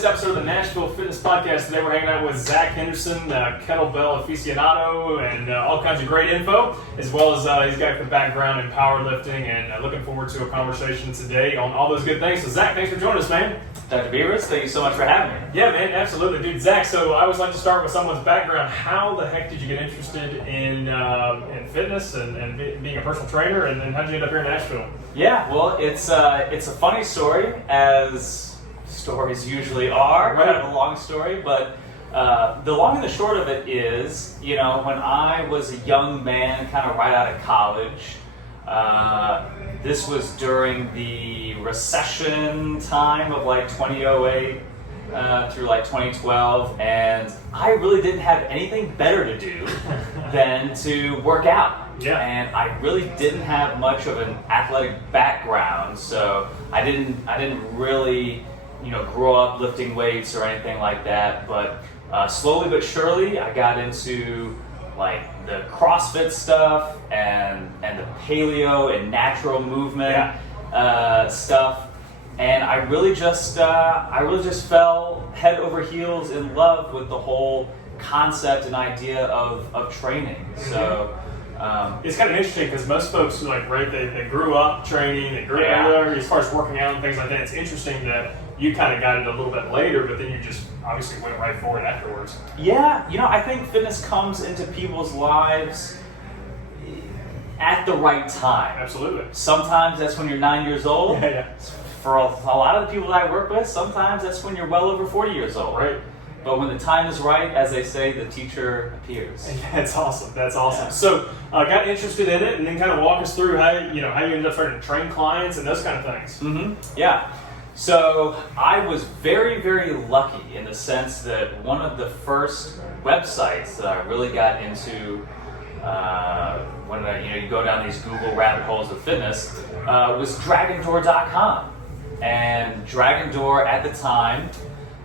latest episode of the Nashville Fitness Podcast. Today we're hanging out with Zach Henderson, kettlebell aficionado, and all kinds of great info, as well as he's got a background in powerlifting, and looking forward to a conversation today on all those good things. So Zach, thanks for joining us, man. Dr. Beavers, thank you so much for having me. Yeah, man, absolutely. Dude, Zach, so I always like to start with someone's background. How the heck did you get interested in fitness and being a personal trainer, and then how did you end up here in Nashville? Yeah, well, it's a funny story, as stories usually are, right. Kind of a long story, but the long and the short of it is, when I was a young man, kind of right out of college, this was during the recession time of like 2008 through like 2012, and I really didn't have anything better to do than to work out. Yeah. And I really didn't have much of an athletic background, so I didn't really grow up lifting weights or anything like that, but slowly but surely I got into like the CrossFit stuff and the paleo and natural movement stuff, and I really just fell head over heels in love with the whole concept and idea of training. Mm-hmm. So it's kind of interesting because most folks they grew up training, they grew up as far as working out and things like that. It's interesting that you kind of got it a little bit later, but then you just obviously went right for it afterwards. Yeah, I think fitness comes into people's lives at the right time. Absolutely. Sometimes that's when you're 9 years old. Yeah. For a lot of the people that I work with, sometimes that's when you're well over 40 years old. Right. But when the time is right, as they say, the teacher appears. That's awesome. That's awesome. Yeah. So, got interested in it, and then kind of walk us through how you ended up starting to train clients and those kind of things. Mm-hmm. Yeah. So I was very, very lucky in the sense that one of the first websites that I really got into when you go down these Google rabbit holes of fitness was dragondoor.com. And Dragon Door at the time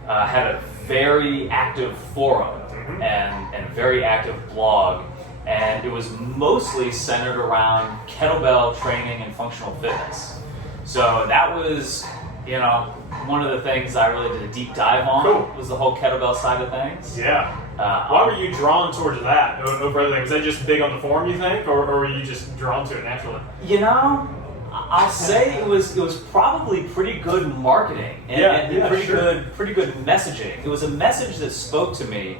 had a very active forum and a very active blog, and it was mostly centered around kettlebell training and functional fitness. So that was one of the things I really did a deep dive on. Cool. Was the whole kettlebell side of things. Yeah. Why were you drawn towards that over other things? Was that just big on the forum, you think, or were you just drawn to it naturally? I'll say it was probably pretty good marketing and pretty good messaging. It was a message that spoke to me.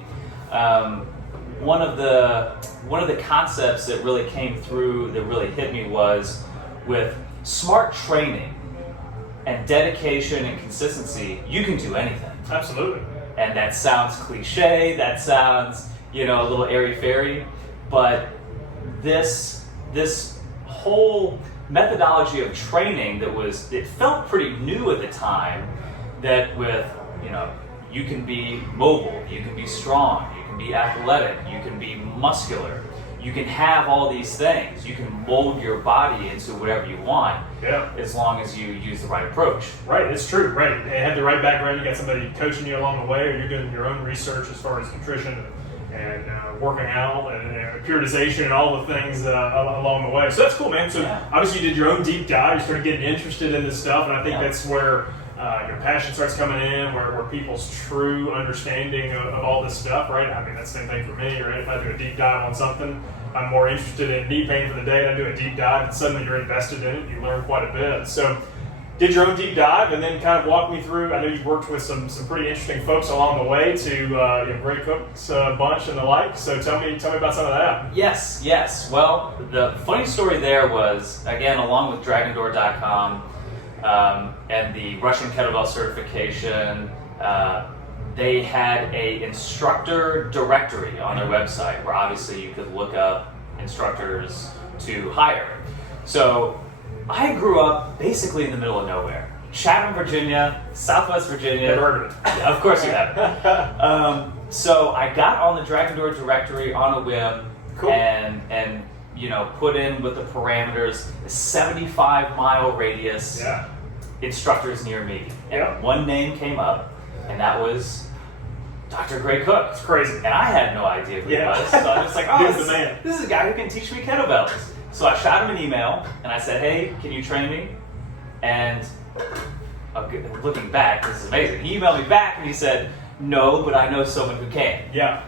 One of the concepts that really came through, that really hit me, was with smart training and dedication and consistency, you can do anything. Absolutely. And that sounds cliche, that sounds, a little airy-fairy, but this whole methodology of training it felt pretty new at the time, that with, you can be mobile, you can be strong, you can be athletic, you can be muscular, you can have all these things. You can mold your body into whatever you want, as long as you use the right approach. Right, it's true. Right, and have the right background. You got somebody coaching you along the way, or you're doing your own research as far as nutrition and working out and periodization and all the things along the way. So that's cool, man. So obviously you did your own deep dive. You started getting interested in this stuff, and I think that's where your passion starts coming in, where people's true understanding of all this stuff, right? I mean, that's the same thing for me, right? If I do a deep dive on something, I'm more interested in knee pain for the day, and I do a deep dive, and suddenly you're invested in it, you learn quite a bit. So did your own deep dive, and then kind of walk me through. I know you've worked with some pretty interesting folks along the way, to Great Cooks bunch and the like. So tell me about some of that. Yes. Well, the funny story there was, again, along with dragondoor.com and the Russian kettlebell certification, they had a instructor directory on their website where obviously you could look up instructors to hire. So I grew up basically in the middle of nowhere. Chatham, Virginia, Southwest Virginia. Never heard of it. Yeah, of course you have. So I got on the Dragon Door directory on a whim. Cool. And put in with the parameters a 75-mile radius, instructors near me. And one name came up, and that was Dr. Gray Cook. It's crazy. And I had no idea who he was. So I was like, this is a guy who can teach me kettlebells. So I shot him an email, and I said, hey, can you train me? And okay, looking back, this is amazing. He emailed me back and he said, no, but I know someone who can. Yeah.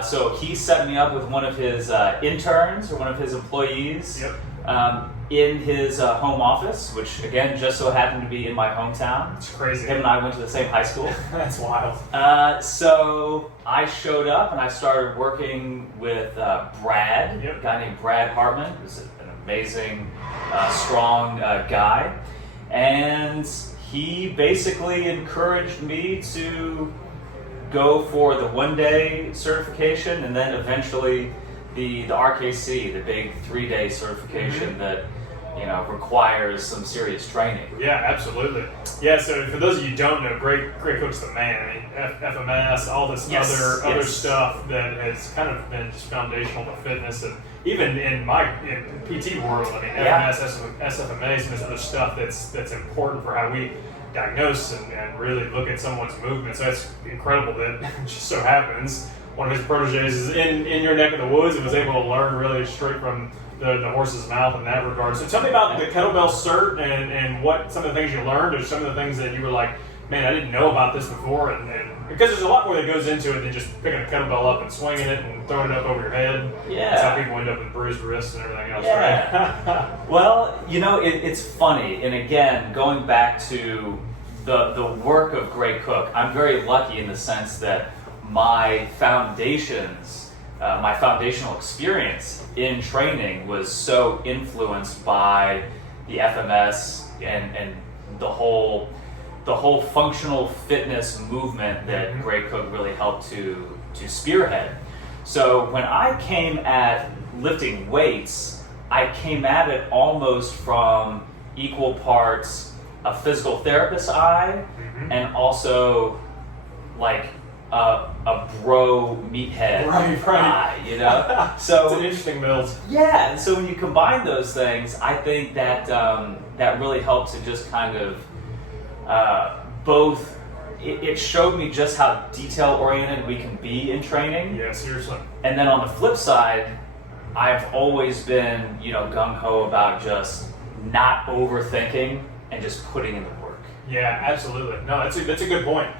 So he set me up with one of his interns or one of his employees. Yep. In his home office, which again just so happened to be in my hometown. It's crazy. Him and I went to the same high school. That's wild. So I showed up and I started working with Brad, Yep. a guy named Brad Hartman, who's an amazing, strong guy. And he basically encouraged me to go for the 1-day certification and then eventually the RKC, the big 3-day certification that requires some serious training. Yeah, absolutely. Yeah, so for those of you who don't know, Great Cook's the man. I mean, FMS, all this other stuff that has kind of been just foundational to fitness, and even in PT world, I mean, FMS, SFMA, some of this other stuff that's important for how we diagnose and really look at someone's movement. So it's incredible that it just so happens one of his proteges is in your neck of the woods and was able to learn really straight from the horse's mouth in that regard. So tell me about the kettlebell cert and what some of the things you learned, or some of the things that you were like, man, I didn't know about this before, and because there's a lot more that goes into it than just picking a kettlebell up and swinging it and throwing it up over your head. Yeah. That's how people end up with bruised wrists and everything else, yeah. right? Well, it's funny, and again, going back to the work of Great Cook, I'm very lucky in the sense that my foundational experience in training was so influenced by the FMS and the whole functional fitness movement that Great Cook really helped to spearhead. So when I came at lifting weights, I came at it almost from equal parts a physical therapist's eye and also like a bro meathead eye, So it's an interesting build. Yeah, and so when you combine those things, I think that that really helped to just kind of both. It showed me just how detail oriented we can be in training. Yeah, seriously. And then on the flip side, I've always been gung ho about just not overthinking and just putting in the work. Yeah, absolutely. No, that's a good point.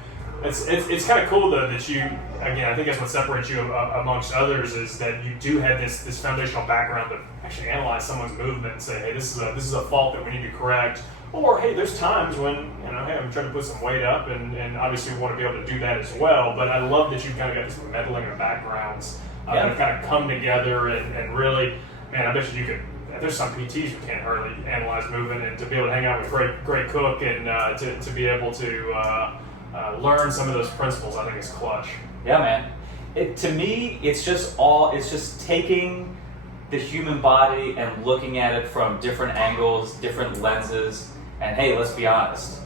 It's kind of cool though that you, again, I think that's what separates you amongst others, is that you do have this foundational background to actually analyze someone's movement and say, hey, this is a fault that we need to correct, or hey, there's times when hey, I'm trying to put some weight up, and obviously we want to be able to do that as well. But I love that you've kind of got this meddling of backgrounds that have kind of come together and really, man, I bet you could. There's some PTs who can't hardly analyze movement, and to be able to hang out with Great Cook and to be able to learn some of those principles, I think is clutch. Yeah, man. To me, it's just taking the human body and looking at it from different angles, different lenses, and hey, let's be honest.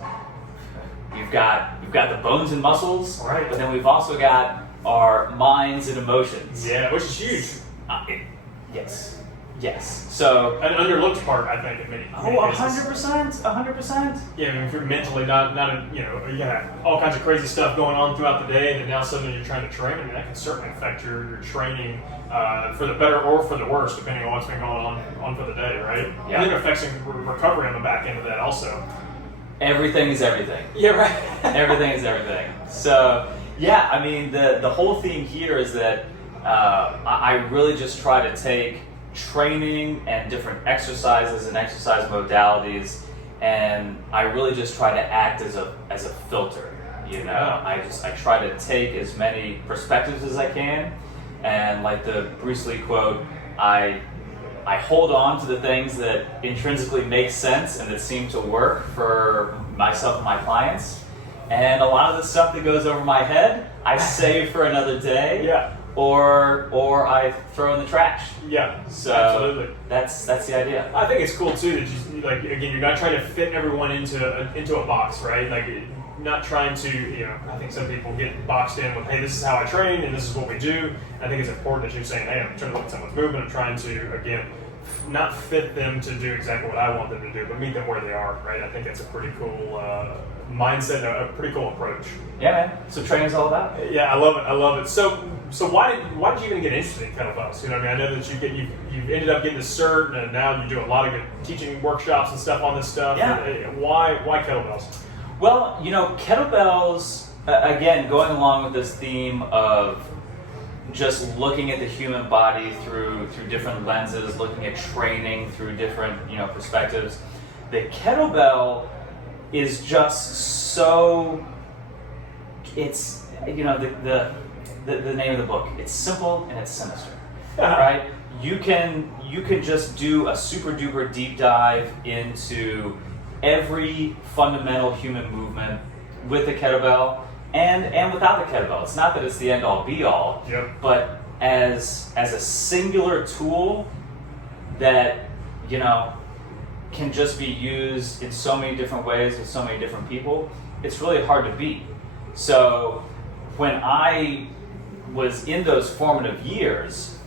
We've got the bones and muscles, right? But then we've also got our minds and emotions. Yeah, which is huge. Yes. So an underlooked part, I think, in many cases. 100%. Yeah, I mean, if you're mentally not you got all kinds of crazy stuff going on throughout the day, and then now suddenly you're trying to train. I mean, that can certainly affect your training for the better or for the worse, depending on what's been going on for the day, right? Yeah. I think it affects recovery on the back end of that also. Everything is everything. Yeah, right. Everything is everything. So yeah, I mean, the whole theme here is that I really just try to take training and different exercises and exercise modalities, and I really just try to act as a filter. I try to take as many perspectives as I can, and like the Bruce Lee quote, I hold on to the things that intrinsically make sense and that seem to work for myself and my clients, and a lot of the stuff that goes over my head I save for another day. Yeah. Or I throw in the trash. Yeah, so absolutely. That's the idea. I think it's cool too that you, like, again, you're not trying to fit everyone into a box, right? Like, not trying to, I think some people get boxed in with, hey, this is how I train and this is what we do. I think it's important that you're saying, hey, I'm trying to look at someone's movement. I'm trying to, again, not fit them to do exactly what I want them to do, but meet them where they are, right? I think that's a pretty cool mindset, a pretty cool approach. Yeah, man. So training's all about. Yeah, I love it. So why did you even get interested in kettlebells? You know what I mean? I know that you've ended up getting this cert, and now you do a lot of good teaching workshops and stuff on this stuff. Yeah. Why kettlebells? Well, kettlebells, again, going along with this theme of just looking at the human body through different lenses, looking at training through different perspectives. The kettlebell is just so, it's the name of the book. It's simple and it's sinister, right? You can just do a super duper deep dive into every fundamental human movement with the kettlebell. And without the kettlebell. It's not that it's the end all be all, but as a singular tool that can just be used in so many different ways with so many different people, it's really hard to beat. So when I was in those formative years,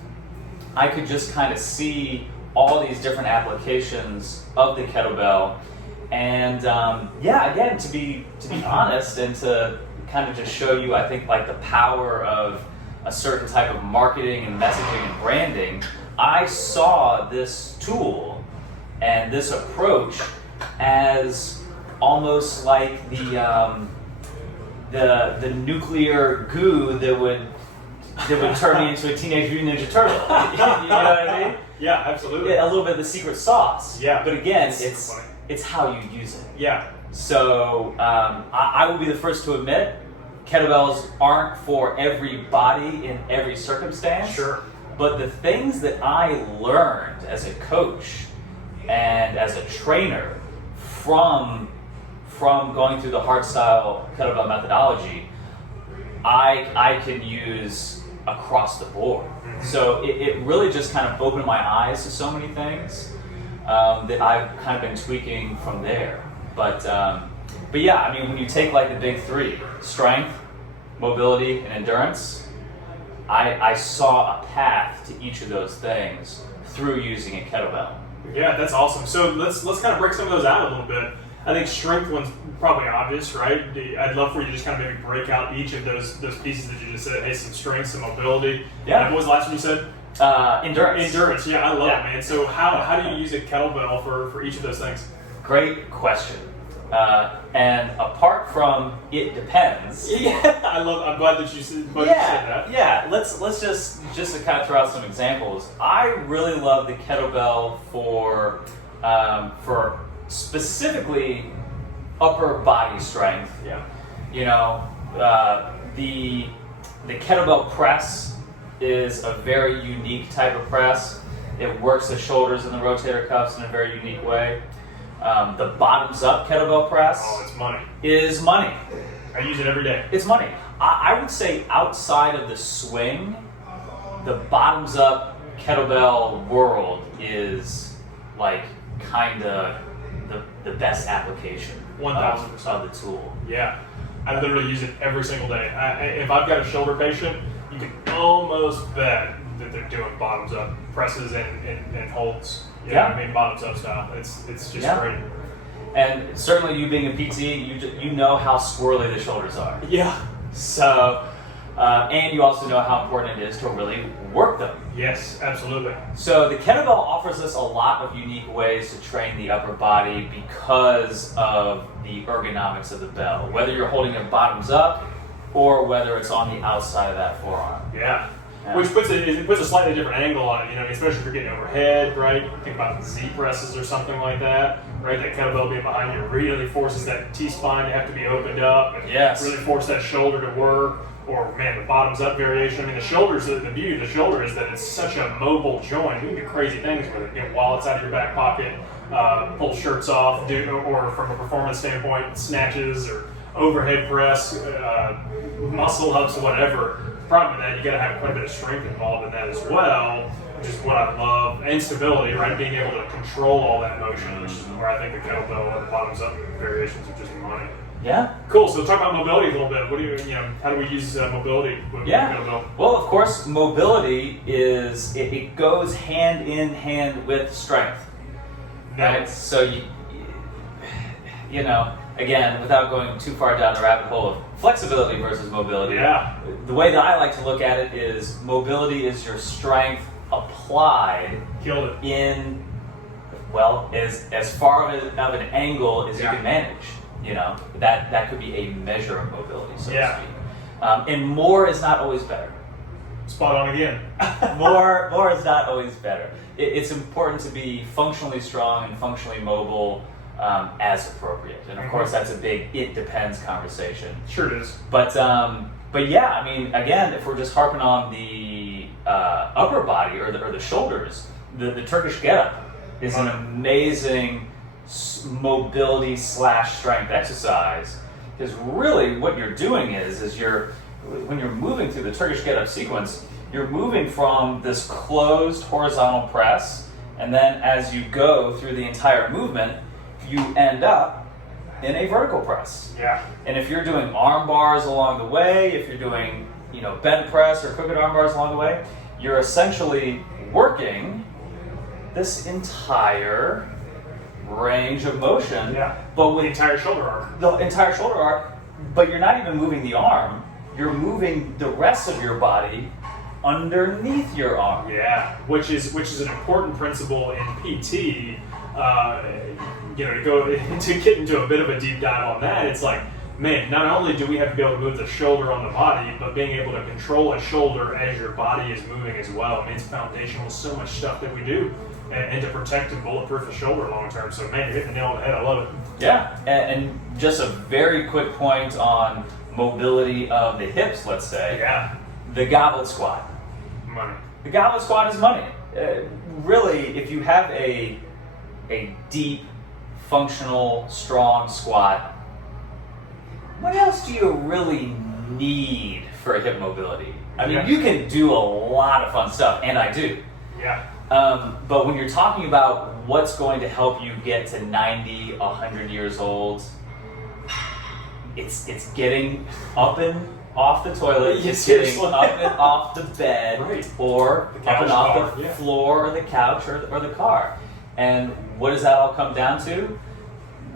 I could just kind of see all these different applications of the kettlebell, and again, to be honest, and to kind of just show you, I think, like the power of a certain type of marketing and messaging and branding, I saw this tool and this approach as almost like the nuclear goo that would turn me into a Teenage Mutant Ninja Turtle. You know what I mean? Yeah, absolutely. A little bit of the secret sauce. Yeah. But again, it's how you use it. Yeah. So I will be the first to admit, kettlebells aren't for everybody in every circumstance. Sure. But the things that I learned as a coach and as a trainer from going through the hardstyle kettlebell methodology, I can use across the board. Mm-hmm. So it really just kind of opened my eyes to so many things that I've kind of been tweaking from there. But yeah, I mean, when you take like the big three, strength, mobility, and endurance, I saw a path to each of those things through using a kettlebell. Yeah, that's awesome. So let's kind of break some of those out a little bit. I think strength one's probably obvious, right? I'd love for you to just kind of maybe break out each of those pieces that you just said. Hey, some strength, some mobility. Yeah. What was the last one you said? Endurance. Endurance. Yeah, I love it, man. So how do you use a kettlebell for each of those things? Great question. And apart from it depends. Yeah, I'm glad that you said that. Yeah. Let's just to kind of throw out some examples. I really love the kettlebell for specifically upper body strength. Yeah. The kettlebell press is a very unique type of press. It works the shoulders and the rotator cuffs in a very unique way. The bottoms up kettlebell press is money. I use it every day. It's money. I would say outside of the swing, the bottoms up kettlebell world is like kind of the best application 1,000% of the tool. Yeah, I literally use it every single day. If I've got a shoulder patient, you can almost bet that they're doing bottoms up presses and holds. Yeah, I mean bottoms up style. It's just great. And certainly, you being a PT, you know how squirrely the shoulders are. Yeah. So, and you also know how important it is to really work them. Yes, absolutely. So the kettlebell offers us a lot of unique ways to train the upper body because of the ergonomics of the bell. Whether you're holding it bottoms up or whether it's on the outside of that forearm. Yeah. Which puts a slightly different angle on it, especially if you're getting overhead, right? Think about Z presses or something like that, right? That kettlebell being behind you really forces that T-spine to have to be opened up and really force that shoulder to work. Or, man, the bottoms up variation. I mean, the shoulders, the beauty of the shoulder is that it's such a mobile joint. You can do crazy things with it. Get wallets out of your back pocket, pull shirts off, or from a performance standpoint, snatches or overhead press, muscle ups, whatever. The problem with that, you got to have quite a bit of strength involved in that as well, which is what I love, and stability, right? Being able to control all that motion, which is where I think the kettlebell and the bottoms up variations are just money. Yeah. Cool. So talk about mobility a little bit. What do you how do we use mobility with kettlebell? Well, of course, mobility is it goes hand in hand with strength. Right? So you again, without going too far down the rabbit hole of flexibility versus mobility. Yeah. The way that I like to look at it is mobility is your strength applied Killed it. in as far of an angle as you can manage. You know, that could be a measure of mobility, so Yeah. to speak. And more is not always better. Spot on again. More is not always better. It's important to be functionally strong and functionally mobile as appropriate. And of course, that's a big "it depends" conversation. Sure it is. But yeah, I mean, again, if we're just harping on the upper body or the shoulders, the Turkish get-up is an amazing mobility / strength exercise. Because really, what you're doing is when you're moving through the Turkish get-up sequence, you're moving from this closed horizontal press, and then as you go through the entire movement, you end up in a vertical press. Yeah. And if you're doing arm bars along the way, if you're doing, bent press or crooked arm bars along the way, you're essentially working this entire range of motion. Yeah. But The with entire shoulder arc. the entire shoulder arc, but you're not even moving the arm. You're moving the rest of your body underneath your arm. Yeah, which is an important principle in PT. To get into a bit of a deep dive on that, it's like, man, not only do we have to be able to move the shoulder on the body, but being able to control a shoulder as your body is moving as well. I mean, it's foundational to so much stuff that we do, and to protect and bulletproof the shoulder long term. So, man, you're hitting the nail on the head. I love it. Yeah, and just a very quick point on mobility of the hips, let's say. Yeah, The goblet squat. money. The goblet squat is money. Really, if you have a deep, functional, strong squat, what else do you really need for hip mobility? I mean, Yeah. you can do a lot of fun stuff, and I do. Yeah, But when you're talking about what's going to help you get to 90, 100 years old, it's getting up and off the toilet, Yeah, it's getting seriously. up and off the bed, Right. or The up couch and off car, the yeah. floor or the couch or the car. And what does that all come down to?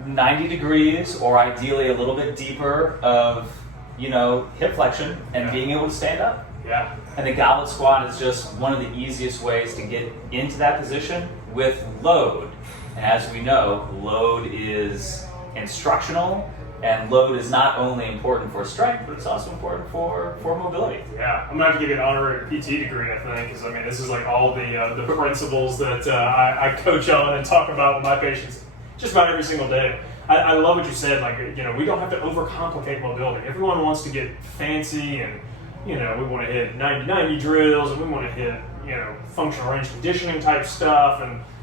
90 degrees, or ideally a little bit deeper of, hip flexion and Yeah. being able to stand up. yeah, And the goblet squat is just one of the easiest ways to get into that position with load. And as we know, load is instructional, and load is not only important for strength, but it's also important for mobility. yeah. I'm gonna have to give you an honorary PT degree, I think, because I mean, this is like all the principles that I coach on and talk about with my patients just about every single day. I love what you said. Like, we don't have to overcomplicate mobility. Everyone wants to get fancy, and we want to hit 90-90 drills, and we want to hit functional range conditioning type stuff,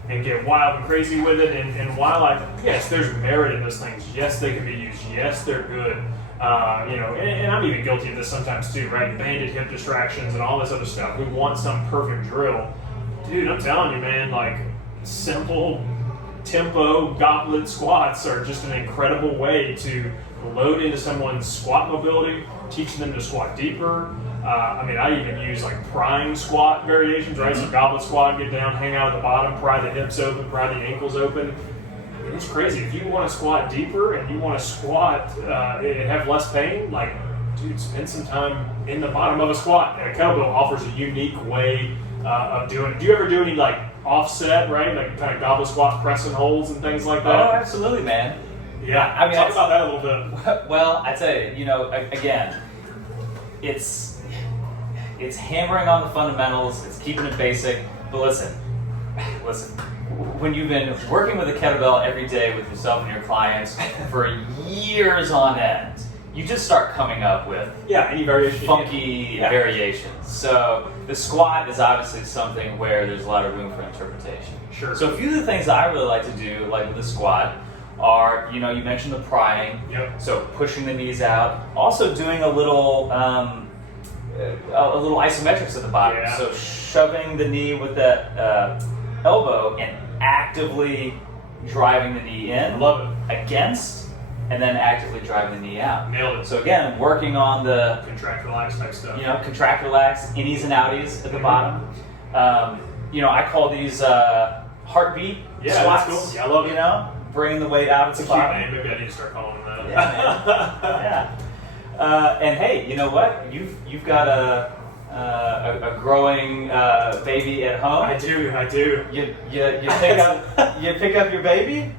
and get wild and crazy with it. And while yes, there's merit in those things. Yes, they can be used. Yes, they're good. And I'm even guilty of this sometimes too, right? Banded hip distractions and all this other stuff. We want some perfect drill. Dude, I'm telling you, man, like, simple tempo goblet squats are just an incredible way to load into someone's squat mobility, teaching them to squat deeper. I even use like prying squat variations, right? So goblet squat, get down, hang out at the bottom, pry the hips open, pry the ankles open. It's crazy. If you want to squat deeper and you want to squat and have less pain, like, dude, spend some time in the bottom of a squat. And a kettlebell offers a unique way of doing it. Do you ever do any like offset, right? Like kind of goblet squat press and holds and things like that? Oh, absolutely, man. Yeah, I mean, talk about that a little bit. Well, I tell you, again, it's hammering on the fundamentals, it's keeping it basic, but listen, when you've been working with a kettlebell every day with yourself and your clients for years on end, you just start coming up with Any variation. funky variations. So the squat is obviously something where there's a lot of room for interpretation. Sure. So a few of the things that I really like to do, like with the squat, are, you mentioned the prying. Yep. So pushing the knees out. Also doing a little isometrics at the bottom. Yeah. So shoving the knee with that elbow and actively driving the knee in. Love it. Against, and then actively driving the knee out. Nailed it. So again, working on the Contract, relax type stuff. contract, relax, innies and outies at the bottom. I call these heartbeat Yeah, squats. that's cool. Yeah, I love it. Bringing the weight out at It's a the cute bottom. name. Maybe I need to start calling them that. Yeah, man. Yeah. And hey, you know what? You've got a growing baby at home. I do. You pick up your baby.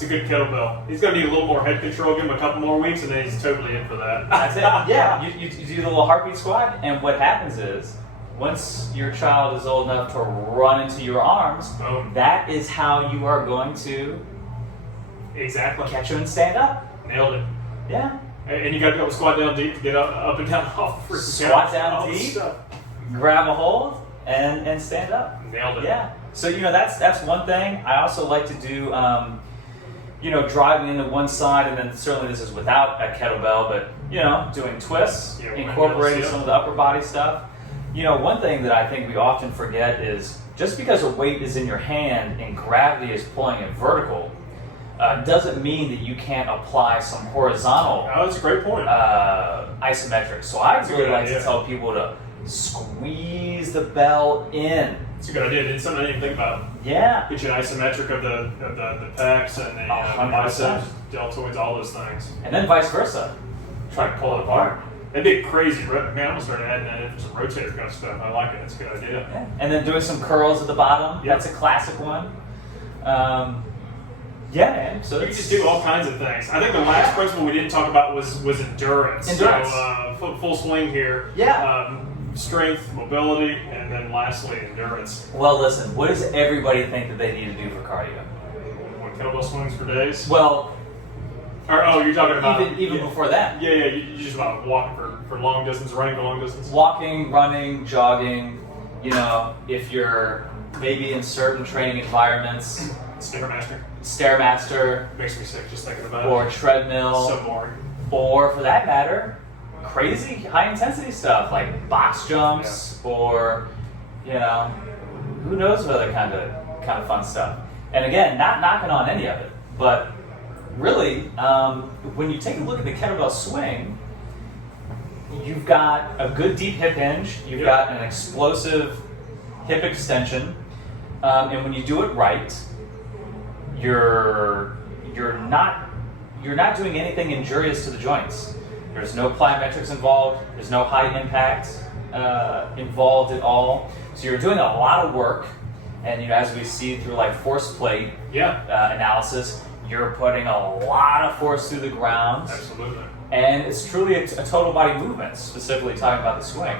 It's a good kettlebell. He's going to need a little more head control. Give him a couple more weeks, and then he's totally in for that. That's it. Yeah, you do the little heartbeat squat, and what happens is, once your child is old enough to run into your arms, Boom. that is how you are going to Exactly. catch him and stand up. Nailed it. Yeah. And you got to be able to squat down deep to get up and down off the freaking Squat couch. down All this deep. stuff. Grab a hold and stand up. Nailed it. Yeah. So that's one thing. I also like to do, driving into one side, and then certainly this is without a kettlebell, but doing twists, Yeah, incorporating windmills, some of the upper body stuff. One thing that I think we often forget is just because a weight is in your hand and gravity is pulling it vertical, doesn't mean that you can't apply some horizontal Oh, that's a great point. isometrics. So I That's a really good like idea. to tell people to squeeze the bell in. It's a good idea. It's something I didn't even think about. Yeah. Get you an isometric of the pecs and the 100%. biceps, deltoids, all those things. And then vice versa. Try to pull it apart. That'd be crazy. Man, I'm gonna start adding that in for some rotator cuff stuff. I like it. It's a good idea. Yeah. And then doing some curls at the bottom. Yep. That's a classic one. Yeah, man. So You can just do all kinds of things. I think the last principle we didn't talk about was endurance. Endurance. So full swing here. Yeah. Strength, mobility, and then lastly endurance. Well, listen. What does everybody think that they need to do for cardio? One kettlebell swings for days. Well, You're talking about even yeah. before that. Yeah, you just about walking for long distance, running for long distance. Walking, running, jogging. If you're maybe in certain training environments, Stairmaster, Makes me sick just thinking about or it. treadmill, So boring. or for that matter, crazy high intensity stuff like box jumps, or who knows what other kind of fun stuff. And again, not knocking on any of it, but really, when you take a look at the kettlebell swing, you've got a good deep hip hinge, you've got an explosive hip extension, and when you do it right, you're not doing anything injurious to the joints. There's no plyometrics involved. There's no high impact involved at all. So you're doing a lot of work, and as we see through like force plate analysis, you're putting a lot of force through the ground. Absolutely. And it's truly a total body movement, specifically talking about the swing.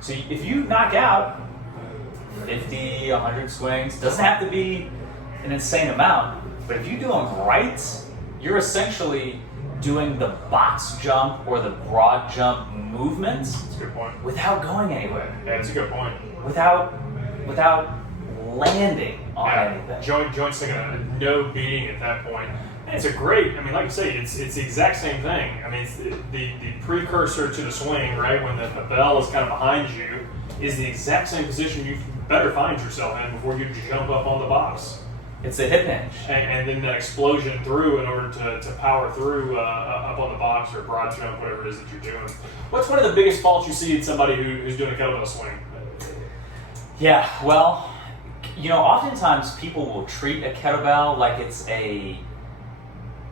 So if you knock out 50, 100 swings, doesn't have to be an insane amount, but if you do them right, you're essentially doing the box jump or the broad jump movement That's a good point. without going anywhere, Yeah, that's a good point. without landing on anything. Joints taking a no beating at that point. And it's a great, like you say, it's the exact same thing. It's the precursor to the swing, right? When the bell is kind of behind you, is the exact same position you better find yourself in before you jump up on the box. It's a hip hinge. And then that explosion through in order to power through up on the box or broad jump, whatever it is that you're doing. What's one of the biggest faults you see in somebody who's doing a kettlebell swing? Yeah, well, oftentimes people will treat a kettlebell like it's a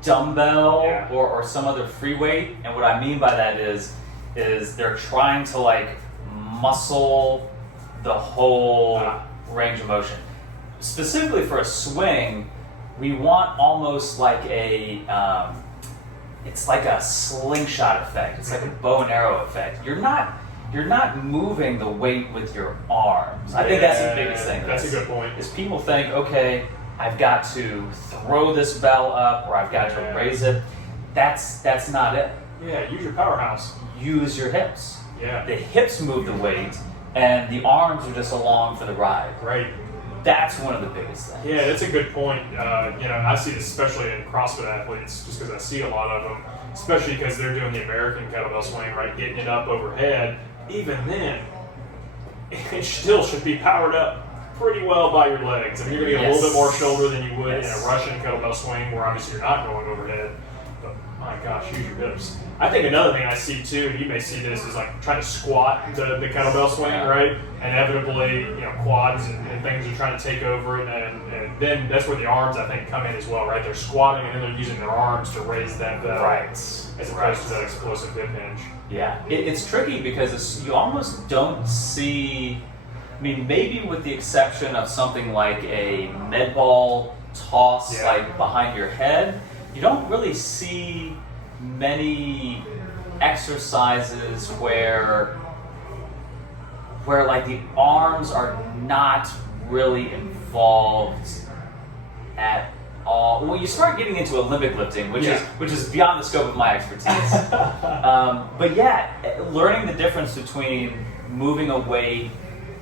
dumbbell or some other free weight, and what I mean by that is they're trying to muscle the whole range of motion. Specifically for a swing, we want almost like it's like a slingshot effect. It's like a bow and arrow effect. You're not moving the weight with your arms. I think that's the biggest thing. That's a good point. Is people think, okay, I've got to throw this bell up or I've got to raise it. That's not it. Yeah, use your powerhouse. Use your hips. Yeah. The hips move the weight, and the arms are just along for the ride. Right. That's one of the biggest things. Yeah, that's a good point. I see this especially in CrossFit athletes, just because I see a lot of them, especially because they're doing the American kettlebell swing, right, getting it up overhead. Even then, it still should be powered up pretty well by your legs. You're going to get a little bit more shoulder than you would in a Russian kettlebell swing, where obviously you're not going overhead. But my gosh, use your hips. I think another thing I see too, and you may see this, is trying to squat the kettlebell swing, right? Inevitably, quads and things are trying to take over it, and then that's where the arms, I think, come in as well, right? They're squatting and then they're using their arms to raise that bell, as opposed to that explosive hip hinge. Yeah, it's tricky because you almost don't see. Maybe with the exception of something like a med ball toss like behind your head, you don't really see many exercises where like the arms are not really involved at all. Well, you start getting into Olympic lifting, which is beyond the scope of my expertise. But yeah, learning the difference between moving a weight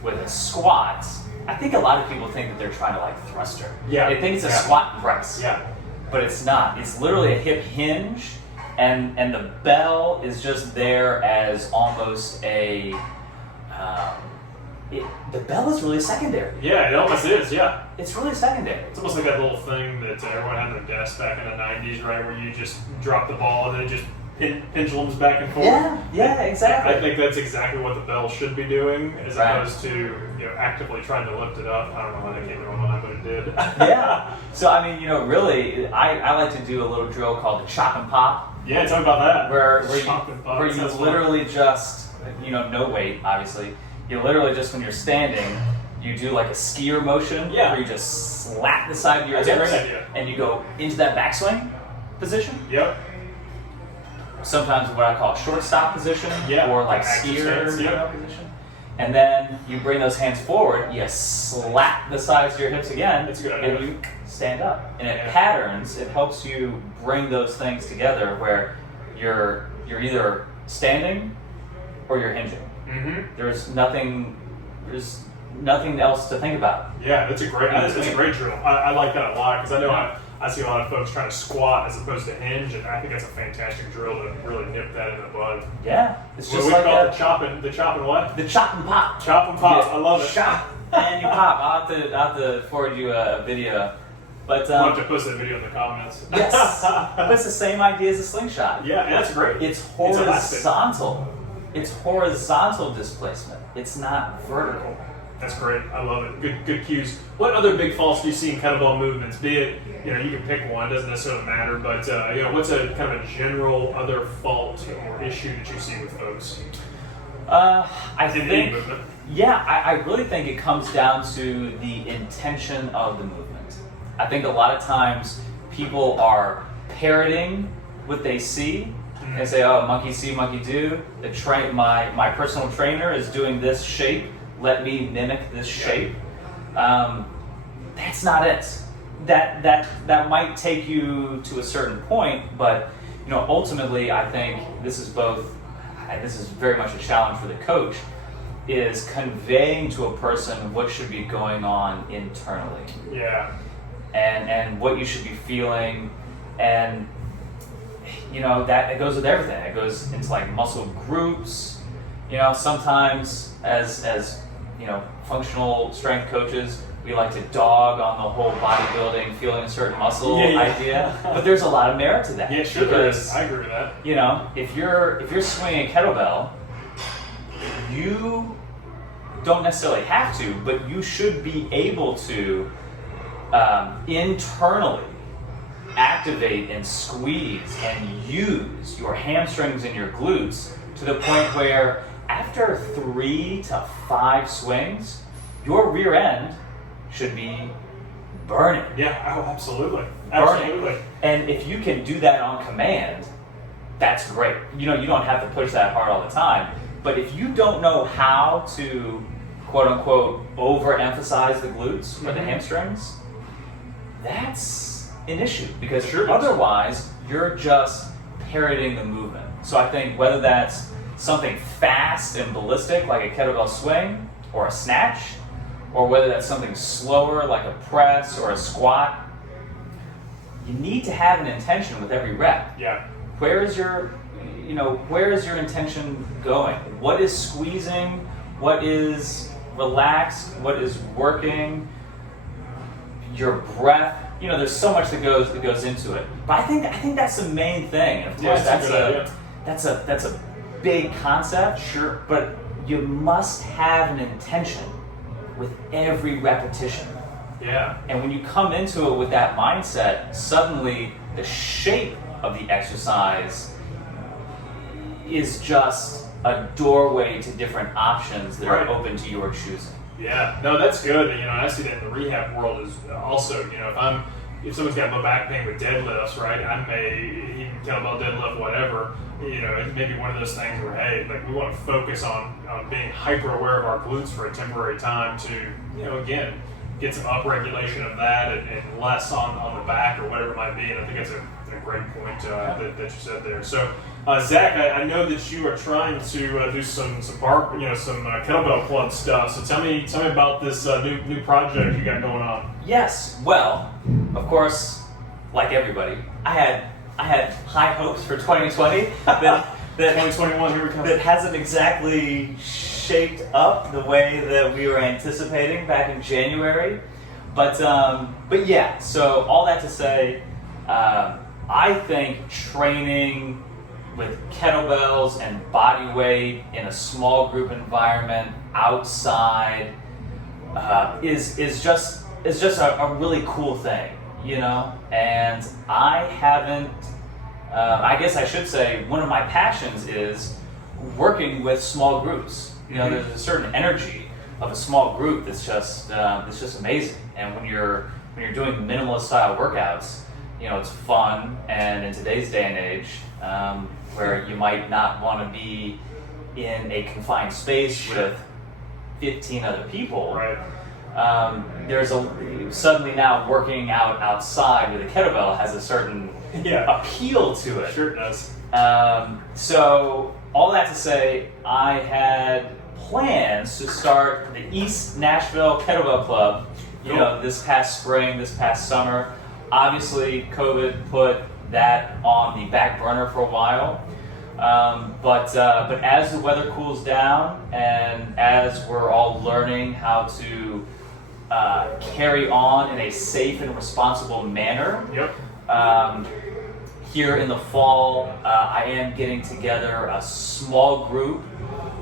with a squat. I think a lot of people think that they're trying to like thruster. Yeah. They think it's a squat and press. Yeah. But it's not. It's literally a hip hinge, and the bell is just there as almost a. The bell is really secondary. Yeah, it almost is. Yeah. It's really secondary. It's almost like that little thing that everyone had on their desk back in the '90s, right, where you just drop the ball and then it just pendulums back and forth. Yeah, exactly. I think that's exactly what the bell should be doing, as opposed to actively trying to lift it up. I don't know why that came to my mind, but it did. Yeah. So I mean, really, I like to do a little drill called the chop and pop. Yeah, tell me about that. Where you literally just no weight, obviously. You literally just, when you're standing, you do like a skier motion, where you just slap the side of your hips, and you go into that backswing position. Yep. Sometimes what I call shortstop position, or like skier position. And then you bring those hands forward, you slap the sides of your hips again, That's a good idea. and you stand up. And it patterns, it helps you bring those things together where you're either standing or you're hinging. Mm-hmm. There's nothing else to think about. Yeah, that's a great drill. I like that a lot, because I know I see a lot of folks trying to squat as opposed to hinge, and I think that's a fantastic drill to really nip that in the bud. Yeah, it's just we like call it the chop and what? The chop and pop. Chop and pop. I love it. Chop and you pop. I'll have to forward you a video. But we'll have to post that video in the comments. Yes, but it's the same idea as a slingshot. Yeah, that's great. It's horizontal. It's horizontal displacement. It's not vertical. That's great. I love it. Good cues. What other big faults do you see in kettlebell movements? Be it, you can pick one. It doesn't necessarily matter. But what's a kind of a general other fault or issue that you see with folks? I really think it comes down to the intention of the movement. I think a lot of times people are parroting what they see. And say, oh, monkey see, monkey do. My personal trainer is doing this shape. Let me mimic this shape. That's not it. That might take you to a certain point, but ultimately, I think this is very much a challenge for the coach, is conveying to a person what should be going on internally. Yeah. And what you should be feeling, and that it goes with everything. It goes into like muscle groups. Sometimes as functional strength coaches, we like to dog on the whole bodybuilding, feeling a certain muscle idea. But there's a lot of merit to that. Yeah, sure there is. I agree with that. If you're swinging a kettlebell, you don't necessarily have to, but you should be able to internally activate and squeeze and use your hamstrings and your glutes to the point where after 3 to 5 swings, your rear end should be burning. Yeah, oh, absolutely. Burning. And if you can do that on command, that's great. You don't have to push that hard all the time. But if you don't know how to, quote unquote, overemphasize the glutes or the hamstrings, that's an issue, because otherwise you're just parroting the movement. So I think whether that's something fast and ballistic like a kettlebell swing or a snatch, or whether that's something slower like a press or a squat, you need to have an intention with every rep. Yeah. Where is your intention going? What is squeezing? What is relaxed? What is working? Your breath. There's so much that goes into it. But I think that's the main thing. And of course, that's a big concept. Sure. But you must have an intention with every repetition. Yeah. And when you come into it with that mindset, suddenly the shape of the exercise is just a doorway to different options that are open to your choosing. Yeah, no, that's good. I see that in the rehab world is also, if I'm if someone's got low back pain with deadlifts, right? I may even kettlebell deadlift, whatever. It may be one of those things where, hey, like we want to focus on being hyper aware of our glutes for a temporary time to, again, get some upregulation of that and less on the back or whatever it might be. And I think that's a great point that you said there. So, Zach, I know that you are trying to do some kettlebell club stuff. So tell me about this new project you got going on. Yes. Well, of course, like everybody, I had high hopes for 2020 that 2021, here we come. That hasn't exactly shaped up the way that we were anticipating back in January. But yeah, so all that to say, I think training with kettlebells and body weight in a small group environment outside is just a really cool thing, And I haven't. I guess I should say one of my passions is working with small groups. There's a certain energy of a small group that's just amazing. And when you're doing minimalist style workouts, it's fun. And in today's day and age, where you might not want to be in a confined space with 15 other people, right. There's suddenly now working out outside with a kettlebell has a certain appeal to it. Sure it does. So all that to say, I had plans to start the East Nashville Kettlebell Club, this past spring, this past summer. Obviously, COVID put that on the back burner for a while. But as the weather cools down and as we're all learning how to carry on in a safe and responsible manner, here in the fall, I am getting together a small group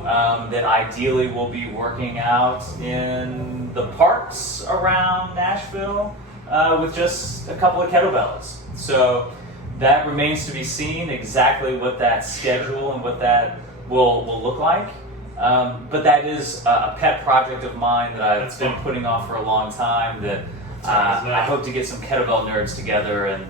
that ideally will be working out in the parks around Nashville with just a couple of kettlebells. So that remains to be seen exactly what that schedule and what that will look like. But that is a pet project of mine that I've been putting off for a long time that I hope to get some kettlebell nerds together and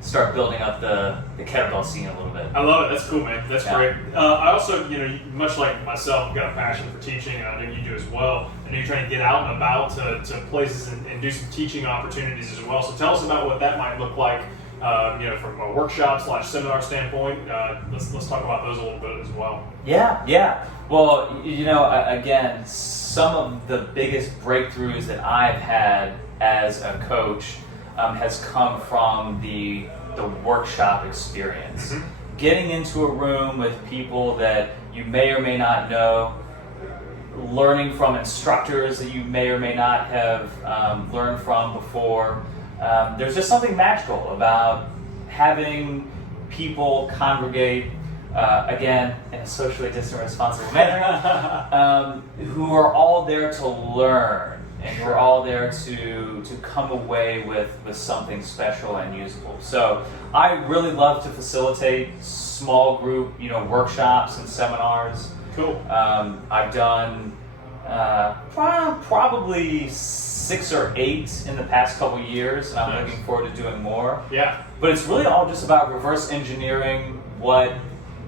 start building up the kettlebell scene a little bit. I love it. That's cool, man. That's great. I also, much like myself, I've got a passion for teaching, and I know you do as well. I know you're trying to get out and about to places and do some teaching opportunities as well. So tell us about what that might look like, from a workshop / seminar standpoint. Let's talk about those a little bit as well. Yeah. Well, again, some of the biggest breakthroughs that I've had as a coach has come from the workshop experience. Mm-hmm. Getting into a room with people that you may or may not know, learning from instructors that you may or may not have learned from before. There's just something magical about having people congregate, again, in a socially distant, responsible manner, who are all there to learn. And we're all there to come away with something special and usable. So I really love to facilitate small group, workshops and seminars. Cool. I've done probably 6 or 8 in the past couple years, and I'm looking forward to doing more. Yeah. But it's really all just about reverse engineering what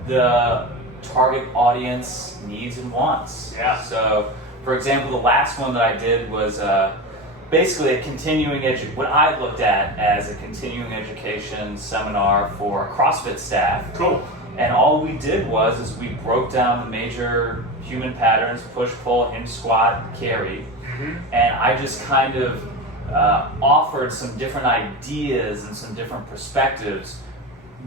the target audience needs and wants. Yeah. So, for example, the last one that I did was basically a continuing what I looked at as a continuing education seminar for CrossFit staff. Cool. And all we did was we broke down the major human patterns: push, pull, hinge, squat, carry. Mm-hmm. And I just kind of offered some different ideas and some different perspectives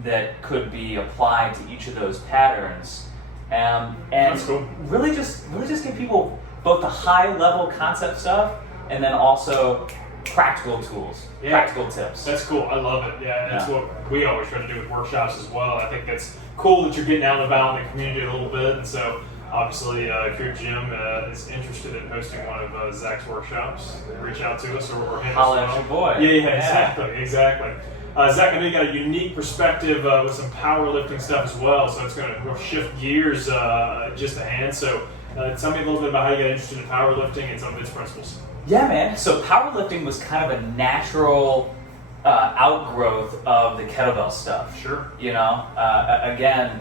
that could be applied to each of those patterns. And That's cool. really just give people both the high level concept stuff and then also practical tools, practical tips. That's cool. I love it. Yeah, that's what we always try to do with workshops as well. I think that's cool that you're getting out and about in the community a little bit. And so, obviously, if your gym is interested in hosting one of Zach's workshops, reach out to us or him as well. Holla at your boy. Yeah, exactly. Zach, I know you got a unique perspective with some powerlifting stuff as well, so it's going to shift gears just a hand. So tell me a little bit about how you got interested in powerlifting and some of its principles. Yeah, man. So powerlifting was kind of a natural outgrowth of the kettlebell stuff. Sure. You know, again,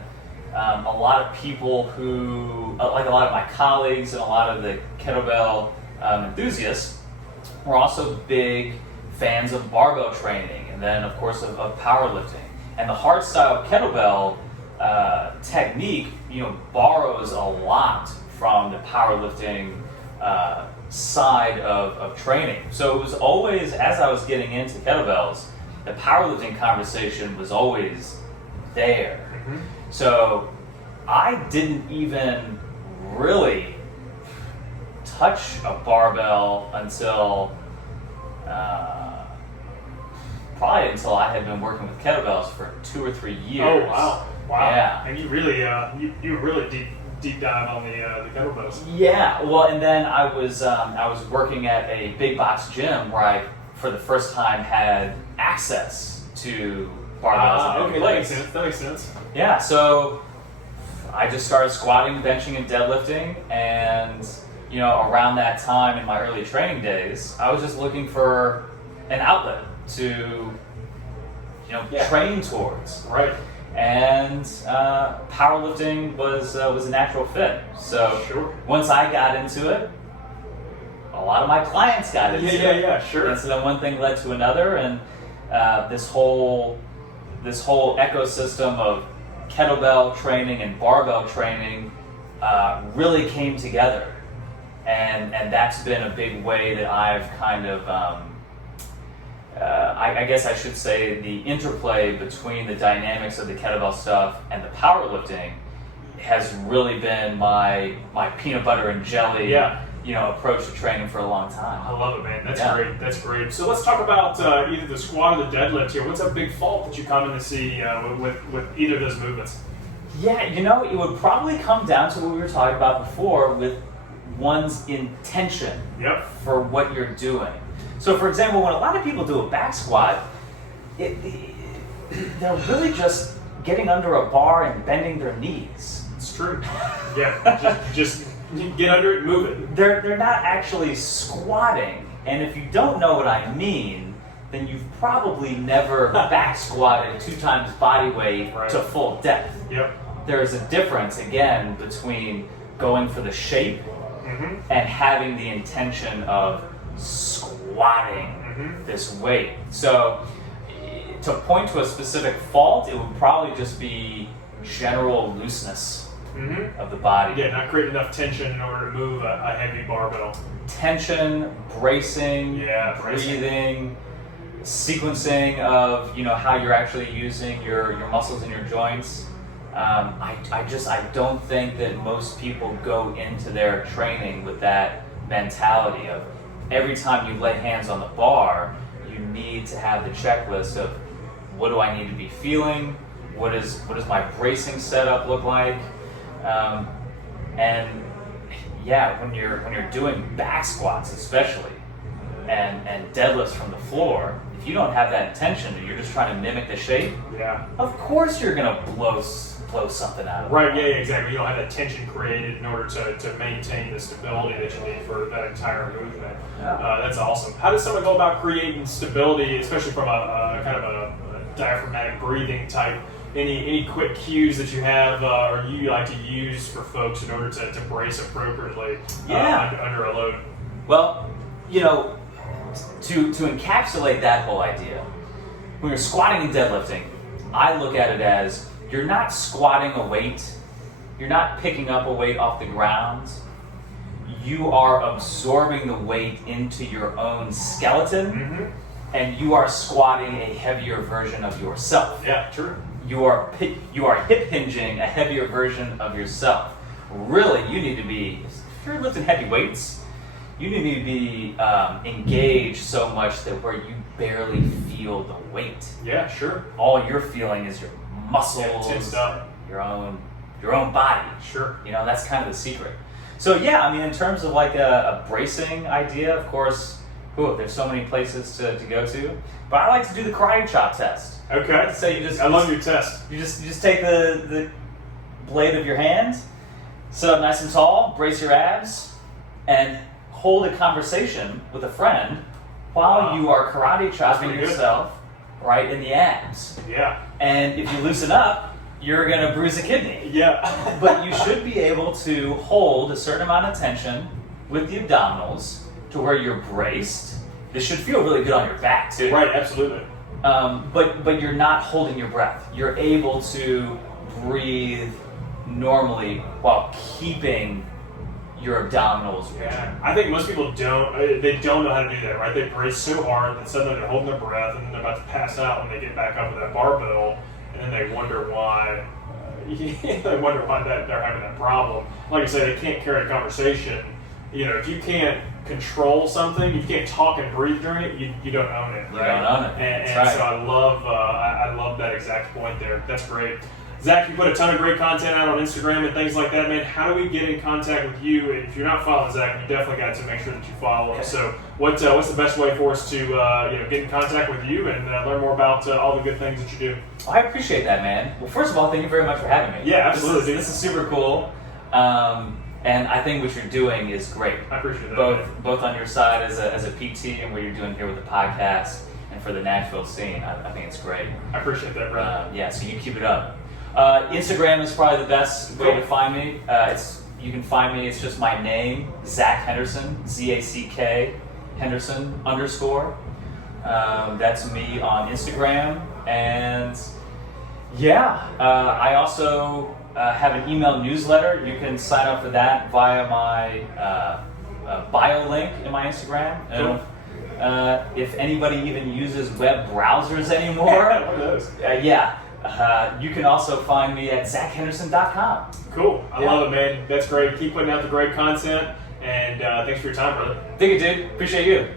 a lot of people who, like a lot of my colleagues and a lot of the kettlebell enthusiasts, were also big fans of barbell training, and then of course of powerlifting. And the hard style kettlebell technique, you know, borrows a lot from the powerlifting side of training. So it was always, as I was getting into kettlebells, the powerlifting conversation was always there. Mm-hmm. So I didn't even really touch a barbell until probably until I had been working with kettlebells for 2 or 3 years. Oh wow! Yeah. And you really you really deep dive on the kettlebells. Yeah. Well, and then I was working at a big box gym where I, for the first time, had access to barbells. And Okay, that makes sense. That makes sense. Yeah. So I just started squatting, benching, and deadlifting, and you know, around that time in my early training days, I was just looking for an outlet to, you know, train towards. Right. And powerlifting was a natural fit. So Sure. once I got into it, a lot of my clients got into it. Yeah, sure. And so then one thing led to another, and this whole ecosystem of kettlebell training and barbell training really came together. And that's been a big way that I've kind of, I guess I should say, the interplay between the dynamics of the kettlebell stuff and the powerlifting has really been my peanut butter and jelly, you know, approach to training for a long time. I love it, man. That's great. That's great. So let's talk about either the squat or the deadlift here. What's a big fault that you commonly see with either of those movements? Yeah, you know, it would probably come down to what we were talking about before with one's intention for what you're doing. So, for example, when a lot of people do a back squat, they're really just getting under a bar and bending their knees. It's true. Yeah, just get under it, move it. They're not actually squatting, and if you don't know what I mean, then you've probably never back squatted 2 times body weight to full depth. Yep. There's a difference, again, between going for the shape and having the intention of squatting this weight. So to point to a specific fault, it would probably just be general looseness of the body. Yeah, not creating enough tension in order to move a heavy barbell. Tension, bracing, breathing, sequencing of, you know, how you're actually using your muscles and your joints. I don't think that most people go into their training with that mentality of every time you lay hands on the bar, you need to have the checklist of what do I need to be feeling, what does my bracing setup look like, and yeah, when you're doing back squats especially, and deadlifts from the floor, if you don't have that intention and you're just trying to mimic the shape, of course you're gonna blow something out of it. Right, yeah, exactly. You don't have that tension created in order to maintain the stability that you need for that entire movement. That's awesome. How does someone go about creating stability, especially from a kind of a diaphragmatic breathing type? Any quick cues that you have or you like to use for folks in order to brace appropriately under a load? Well, you know, to encapsulate that whole idea, when you're squatting and deadlifting, I look at it as you're not squatting a weight, you're not picking up a weight off the ground, you are absorbing the weight into your own skeleton, and you are squatting a heavier version of yourself. Yeah, true. You are hip hinging a heavier version of yourself. Really, you need to be, if you're lifting heavy weights, you need to be engaged so much that where you barely feel the weight. Yeah, sure. All you're feeling is your muscles, tensed up. your own body. Sure. You know, that's kind of the secret. So yeah, I mean, in terms of like a bracing idea, of course, there's so many places to go to. But I like to do the karate chop test. Okay. So I love your test. You just take the blade of your hand, sit up nice and tall, brace your abs, and hold a conversation with a friend while you are karate chopping yourself right in the abs. Yeah. And if you loosen up, you're going to bruise a kidney. Yeah. But you should be able to hold a certain amount of tension with the abdominals to where you're braced. This should feel really good on your back too. Right, absolutely. But you're not holding your breath. You're able to breathe normally while keeping your abdominals rigid. Yeah. I think most people don't know how to do that, right? They brace so hard that suddenly they're holding their breath and then they're about to pass out when they get back up with that barbell, and then they wonder why. They wonder why that they're having that problem. Like I said, they can't carry a conversation. You know, if you can't control something, you can't talk and breathe during it, you don't own it. Right? You don't own it. And That's right. so I love that exact point there. That's great. Zach, you put a ton of great content out on Instagram and things like that, man. How do we get in contact with you? If you're not following Zach, you definitely got to make sure that you follow him. So what's the best way for us to get in contact with you and learn more about all the good things that you do? I appreciate that, man. Well, first of all, thank you very much for having me. Yeah, absolutely. This is super cool. And I think what you're doing is great. I appreciate that. Both on your side as a PT and what you're doing here with the podcast and for the Nashville scene. I think it's great. I appreciate that, brother. Yeah, so you keep it up. Instagram is probably the best way to find me. You can find me, it's just my name, Zach Henderson, Z-A-C-K, Henderson _ that's me on Instagram. And yeah, I also have an email newsletter. You can sign up for that via my bio link in my Instagram. Cool. If anybody even uses web browsers anymore, One of those. you can also find me at zachhenderson.com. Cool. I love it, man. That's great. Keep putting out the great content. And thanks for your time, brother. Thank you, dude. Appreciate you.